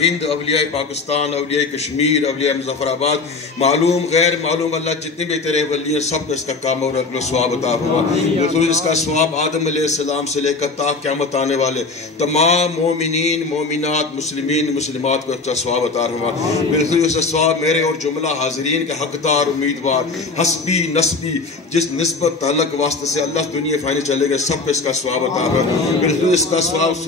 ہند، اولیاء پاکستان، اولیاء کشمیر، اولیاء مظفرآباد، معلوم غیر معلوم اللہ جتنے بھی تیرے ولی ہیں سب کو اس کا کام اور اپنا ثواب عطا فرما۔ اس کا ثواب آدم علیہ السلام سے لے کر تا قیامت آنے والے تمام مومنین مومنات مسلمین مسلمات کو اچھا ثواب عطا فرما۔ بالکل اس کا ثواب میرے اور جملہ حاضرین کے حقدار امیدوار حسبی نسبی جس نسبت تعلق واسطے سے اللہ دنیا فانی چلے گئے سب کو اس کا ثواب عطا فرما۔ بالکل اس کا ثواب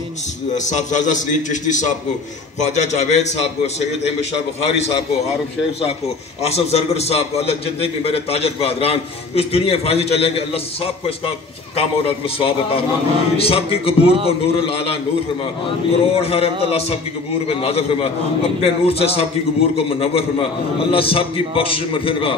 صاحبزادہ سلیم چشتی صاحب کو، خواجہ جاوید صاحب کو، سید احمد شاہ بخاری صاحب کو، عارف شیخ صاحب کو، آصف زرگر صاحب کو، اللہ جتنے بھی میرے تاجر بہادران اس دنیا فانی چلیں گے اللہ سب کو اس کا کام اور ثواب عطا فرما۔ سب کی قبور کو نور العالی نور فرما، کروڑ رحمت اللہ سب کی قبور میں نازل فرما، اپنے نور سے سب کی قبور کو منور فرما، اللہ سب کی بخش فرما۔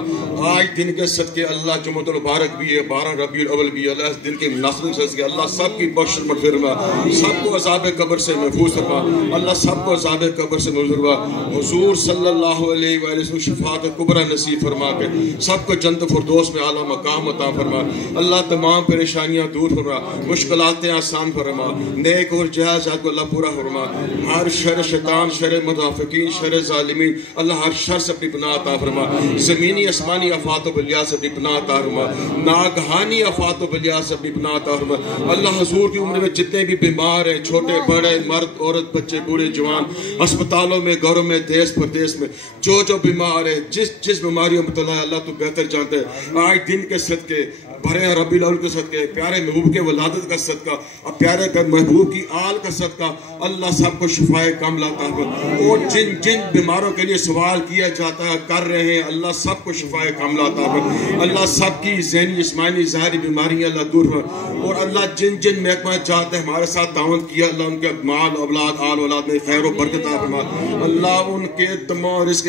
آج دن کے صدقے اللہ جمعۃ المبارک بھی ہے، 12 ربیع الاول بھی ہے، اللہ اس دن کے مناسب صدقے اللہ سب کی بخش فرما، سب کو عذاب قبر سے محفوظ فرما، اللہ سب کو عذاب قبر سے محفوظ فرما۔ حضور صلی اللہ علیہ وآلہ وسلم شفاعت کبریٰ نصیب فرما کے سب کو جنت فردوس میں اعلیٰ مقام عطا فرما، اللہ تمام پریشانیاں دور فرما، مشکلاتیں آسان فرما، نیک اور جائز کو اللہ پورا فرما، ہر شر شیطان شر منافقین شر ظالمین اللہ ہر شر سے اپنی پناہ عطا فرما، زمینی آسمانی آفات و بلیات سے اپنی پناہ عطا فرما، ناگہانی آفات و بلیات سے اپنی پناہ عطا فرما۔ اللہ حضور کی عمر میں جتنے بھی بیمار ہیں چھوٹے بڑے مرد عورت بچے بوڑھے جوان ہسپتالوں میں گھروں میں دیس پردیس میں جو بیمار ہے جس بیماریوں میں مبتلا ہے اللہ تو بہتر جانتا ہے۔ آج دن کے صدقے بھرے ربیع الاول کے صدقے پیارے محبوب کے ولادت کا صدقہ اور پیارے محبوب کی آل کا صدقہ اللہ سب کو شفائے کاملہ عطا فرما، اور جن بیماروں کے لیے سوال کیا جاتا ہے کر رہے ہیں اللہ سب کو شفائے کاملہ عطا فرما، اللہ سب کی ذہنی جسمانی ظاہری بیماریاں اللہ دور فرما، اور اللہ جن محکمہ چاہتے ہیں ہمارے ساتھ تعاون کیا اللہ ان کے مال اولاد آل اولاد میں خیر و برکت عطا فرما، اللہ ان کے تمام رزق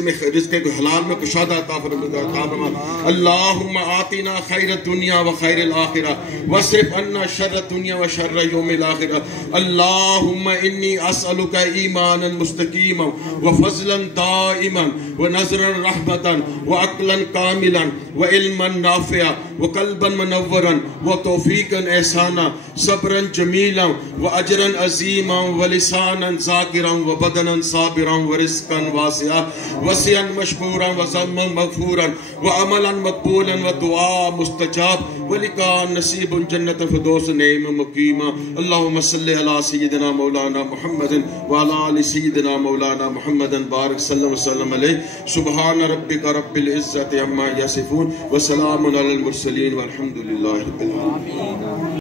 کے حلال میں کشادہ عطا فرما، اللہم آتنا خیر الدنیا وخیر الآخرہ واصرف عنا شر الدنیا وشر یوم الآخرہ، اللہم انی اسألک ایمانا مستقیما وفضلا دائما ونظرا رحمتا وعقلا کاملا وعلما نافعا وقلبا منورا وتوفیقا احسانا صبرا جمیلا واجرا عظیما ولسانا ذاکرا وبدنا صابرا ورزقا واسعا وسعا مشکورا وذما مغفورا وعملا مقبولا ودعاء مستجاب ولقاء نصیب جنت الفردوس نعیم مقیما، اللہم صلی علی سیدنا مولانا محمد وعلی آل سیدنا مولانا محمد بارک صلی اللہ وسلم علیہ، سبحان ربک رب العزت عما یصفون وسلام علی المرسلین والحمد للہ رب العالمین۔